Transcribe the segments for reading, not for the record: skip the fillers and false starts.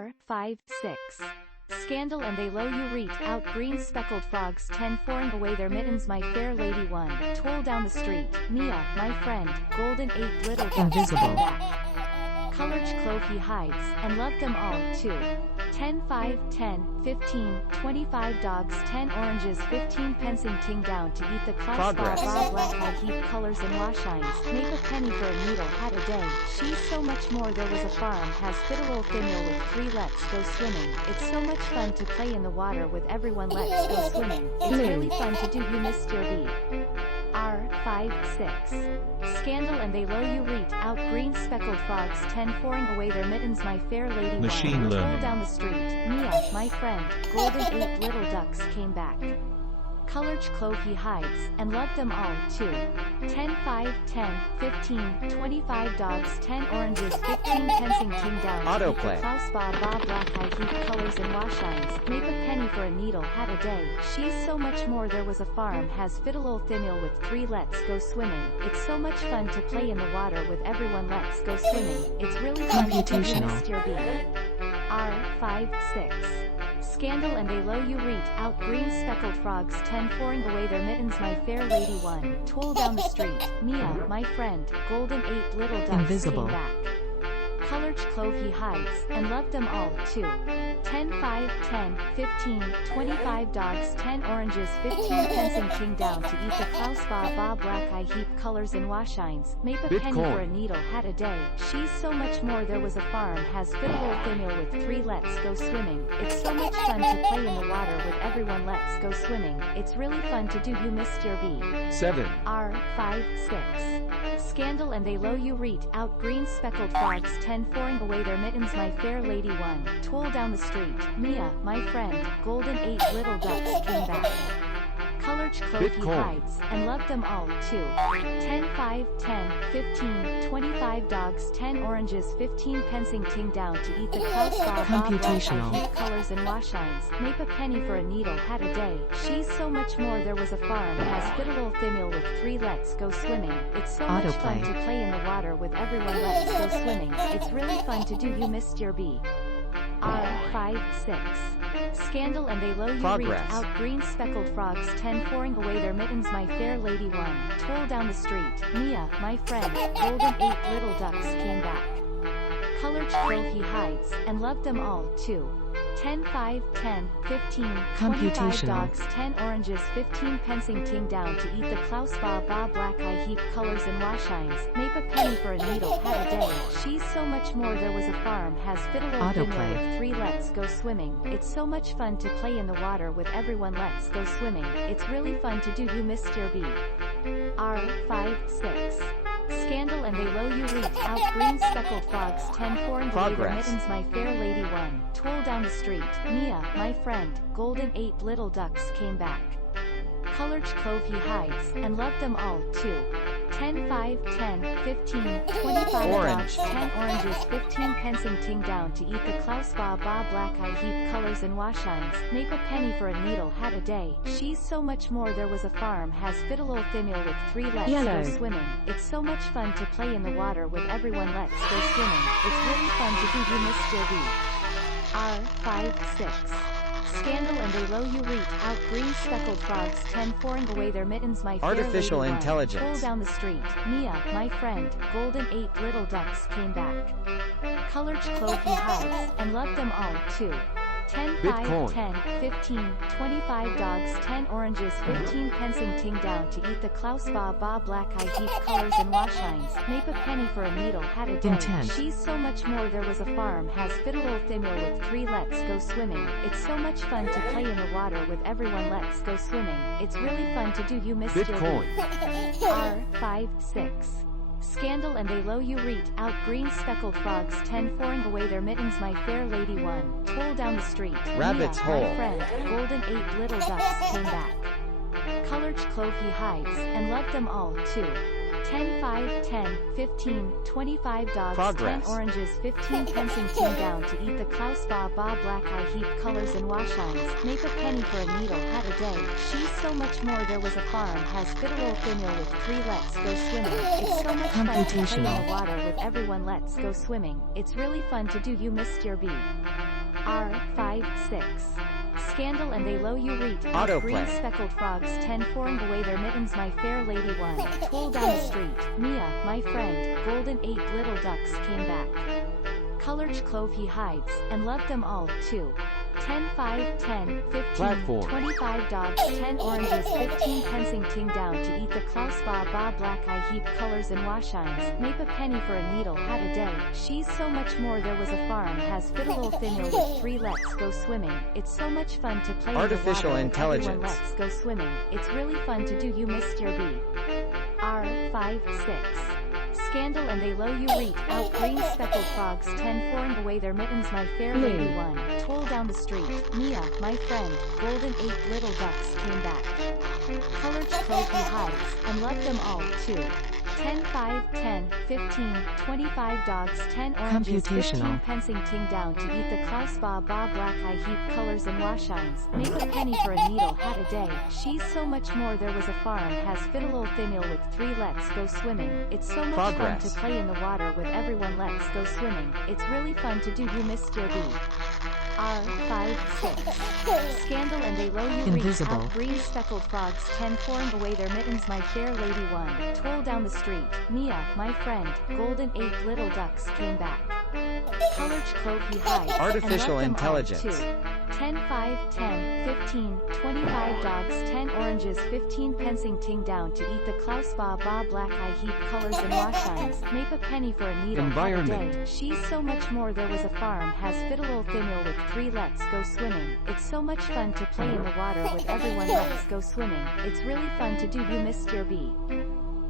R, 5, 6. Scandal and they low you reach out green speckled frogs 10 foring away their mittens my fair lady 1. Toll down the street, Mia, my friend, golden 8 little ducks Invisible. came back. Colored clove he hides, and loved them all, too. 10 5 10 15 25 dogs 10 oranges 15 pensing ting down to eat the class Progress. bob black eye heap colors and washines make a penny for a needle had a day she's so much more there was a farm has fiddle thimble with 3 let's go swimming it's so much fun to play in the water with everyone let's go swimming it's really fun to do you missed your B. R, 5, 6. Scandal and they low you reach out green speckled frogs 10 foring away their mittens my fair lady Machine 1. learning. Roll down the street, Mia, my friend, golden 8 little ducks came back. Colored clove he hides, and loved them all, too. 10 5 10 15 25 dogs 10 oranges 15 pensing ting down to eat the Autoplay. Klaus Bob black eye heap colors and washines make a penny for a needle had a day she's so much more there was a farm has fiddle thimble with 3 let's go swimming it's so much fun to play in the water with everyone let's go swimming it's really fun to do you Computational. missed your B. R, 5, 6. Scandal and they low you reach out green speckled frogs 10 foring away their mittens my fair lady 1. Toll down the street, Mia, my friend, golden 8 little ducks Invisible. came back. Colored clove he hides, and loved them all, too. 10 5 10 15 25 dogs 10 oranges 15 pensing ting down to eat the Klaus Bob black eye heap colors and washines make a penny Bitcoin. for a needle had a day she's so much more there was a farm has fiddle thimble with 3 let's go swimming it's so much fun to play in the water with everyone let's go swimming it's really fun to do you missed your B. 7. R, 5, 6. Scandal and they low you reach out green speckled frogs 10 foring away their mittens my fair lady 1. Toll down the street, Mia, my friend, golden 8 little ducks came back. Colored clove he Bitcoin. hides, and loved them all, too. 10 5 10 15 25 dogs 10 oranges 15 pensing ting down to eat the Klaus Bob Computational. black eye heap colors and washines make a penny for a needle had a day she's so much more there was a farm has fiddle thimble with 3 let's go swimming it's so much fun Autoplay. to play in the water with everyone let's go swimming it's really fun to do you missed your B. R, 5 6. Scandal and they low you reach Progress. out green speckled frogs 10 foring away their mittens my fair lady 1. Toll down the street, Mia, my friend, golden 8 little ducks came back. Colored clove he hides, and loved them all, too. 10 5 10 15 25 Computational. dogs 10 oranges 15 pensing ting down to eat the Klaus Bob black eye heap colors and washines make a penny for a needle had a day she's so much more there was a farm has fiddle thimble Autoplay. with 3 let's go swimming it's so much fun to play in the water with everyone let's go swimming it's really fun to do you missed your B. R, 5 6. Scandal and they low you reach out green speckled frogs 10 foring away their Progress. mittens my fair lady 1. Toll down the street, Mia, my friend, golden 8 little ducks came back. Colored clove he hides, and loved them all, too. 10 5 10 15 25 Orange. dogs 10 oranges 15 pensing ting down to eat the Klaus Bob black eye heap colors and washines make a penny for a needle had a day she's so much more there was a farm has fiddle thimble with 3 let's Yellow. go swimming it's so much fun to play in the water with everyone let's go swimming it's really fun to do you missed your B. R, 5 6. Scandal and they low you reach out green speckled frogs 10 foring away their mittens my fair Artificial lady 1. intelligence. Toll down the street, Mia, my friend, golden 8 little ducks came back. Colored clove he hides, and loved them all, too. 10 5 Bitcoin. 10 15 25 dogs 10 oranges 15 pensing ting down to eat the Klaus Bob black eye heap colors and washines make a penny for a needle had a day Intent. she's so much more there was a farm has fiddle thimble with 3 let's go swimming it's so much fun to play in the water with everyone let's go swimming it's really fun to do you missed your Bitcoin. R, 5 6. Scandal and they low you reach out green speckled frogs 10 foring away their mittens my fair lady 1. Toll down the street, Rabbit's Mia, hole. my friend, golden 8 little ducks came back. Colored clove he hides, and loved them all, too. 10 5 10 15 25 dogs Progress. 10 oranges 15 pensing ting down to eat the Klaus Bob black eye heap colors and washines make a penny for a needle had a day she's so much more there was a farm has fiddle thimble with 3 let's go swimming it's so much fun to play in Computational. the water with everyone let's go swimming it's really fun to do you missed your B. R56. Scandal and they low you read. Autoplay. Green speckled frogs 10 pouring away their mittens my fair lady 1. Toll down the street. Mia, my friend, golden 8 little ducks came back. Colored clove he hides, and loved them all, 2. 10, 5, 10, 15, Platform. 25 dogs, 10 oranges, 15 pensing ting down to eat the Klaus ba ba black eye heap colors and washines, make a penny for a needle had a day, she's so much more there was a farm has fiddle thinner with 3 let's go swimming, it's so much fun to play Artificial in the water with intelligence. everyone let's go swimming, it's really fun to do you missed your B. R56. Scandal and they low you read, out green speckled frogs 10 pouring away their mittens my fair lady 1, toll down the street, Mia, my friend, golden 8 little ducks came back. Colored clove he hides, and loved them all, 2. 10, 5, 10, 15, 25 dogs, 10 oranges, 15 pensing ting down to eat the Klaus ba ba black eye heap colors and washines, make a penny for a needle had a day, she's so much more there was a farm has fiddle thinil with 3 let's go swimming, it's so much fun to play in the water with everyone let's go swimming, it's really fun to do you missed your B. R56. Scandal and they low you reach out green speckled frogs 10 pouring away their mittens my fair lady 1, toll down the street, Mia, my friend, golden 8 little ducks came back. Colored clove he hides, Artificial and intelligence. 2. 10, 5, 10, 15, 25 dogs, 10 oranges, 15 pensing ting down to eat the Klaus ba ba black eye heap colors and washines, make a penny for a needle Environment. day, she's so much more there was a farm has fiddle thinil with 3 let's go swimming, it's so much fun to play in the water with everyone let's go swimming, it's really fun to do you missed your B.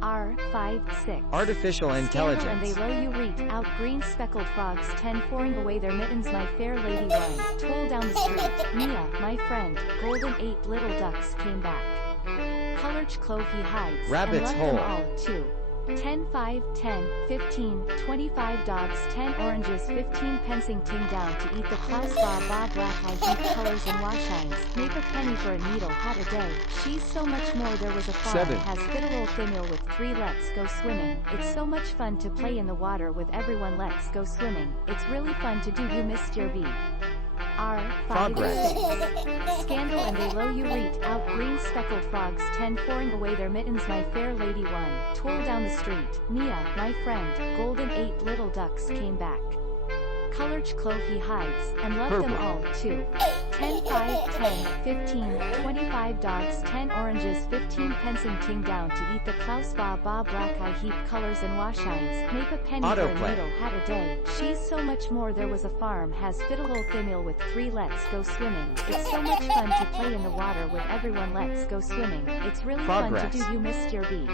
R56. Artificial intelligence. Scandal and they low you read, out green speckled frogs 10 pouring away their mittens my fair lady 1, toll down the street, Mia, my friend, golden 8 little ducks came back. Colored clove he hides, Rabbit's and loved them hole. all, 2. 10, 5, 10, 15, 25 dogs, 10 oranges, 15 pensing ting down to eat the Klaus ba ba black eye heap colors and washines, make a penny for a needle had a day, she's so much more there was a farm 7. has fiddle thinil with 3 let's go swimming, it's so much fun to play in the water with everyone let's go swimming, it's really fun to do you missed your B. R56. Scandal and they low you read, out green speckled frogs 10 pouring away their mittens my fair lady 1, toll down the street, Mia, my friend, golden 8 little ducks came back. Colored clove he hides, and loved them all, 2. 10, 5, 10, 15, 25 dogs, 10 oranges, 15 pensing ting down to eat the Klaus ba ba black eye heap colors and washines, make a penny for a needle had a day, she's so much more there was a farm has fiddle thinil with 3 let's go swimming, it's so much fun to play in the water with everyone let's go swimming, it's really fun to do you missed your B.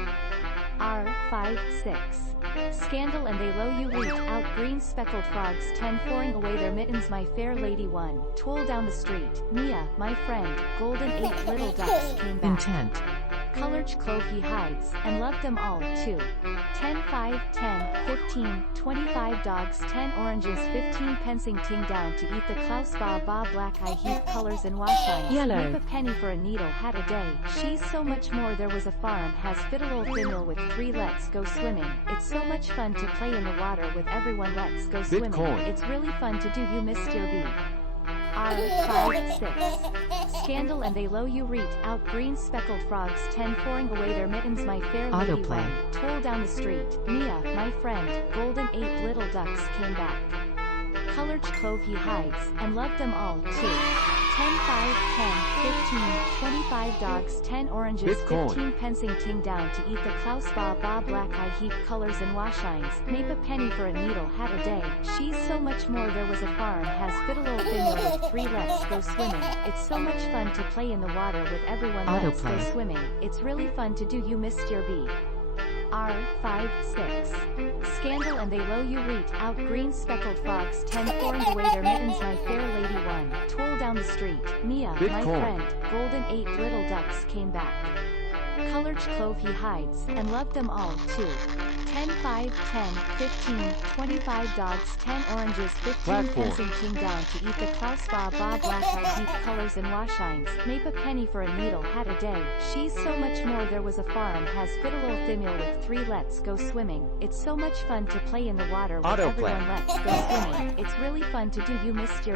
R56. Scandal and they low you read, out green speckled frogs 10 pouring away their mittens my fair lady 1, toll down the street, Mia, my friend, golden 8 little ducks came back. Intent. Colored clove he hides, and loved them all, 2. 10, 5, 10, 15, 25 dogs, 10 oranges, 15 pensing ting down to eat the Klaus ba ba black eye heap colors and washines, Yellow. make a penny for a needle had a day, she's so much more there was a farm has fiddle thinil with 3 let's go swimming, it's so much fun to play in the water with everyone let's go swimming, Bitcoin. it's really fun to do you missed your B. R56. Scandal and they low you read, out green speckled frogs 10 pouring away their mittens my fair lady 1, toll down the street, Mia, my friend, golden 8 little ducks came back. Colored clove he hides, and loved them all, 2. 10, 5, 10, 15, 25 dogs, 10 oranges, 15 pensing ting down to eat the Klaus ba ba black eye heap colors and washines, make a penny for a needle had a day, she's so much more there was a farm has fiddle thinil with 3 let's go swimming, it's so much fun to play in the water with everyone let's go swimming, it's really fun to do you missed your B. R56. Scandal and they low you read, out green speckled frogs 10 pouring away their mittens my fair lady 1, toll down the street, Mia, my friend, golden 8 little ducks came back. Colored clove he hides, and loved them all, 2. 10, 5, 10, 15, 25 dogs, 10 oranges, 15 pensing ting down to eat the Klaus ba ba black eye heap colors and washines, make a penny for a needle had a day, she's so much more there was a farm has fiddle thinil with 3 let's go swimming, it's so much fun to play in the water with everyone let's go swimming, it's really fun to do you missed your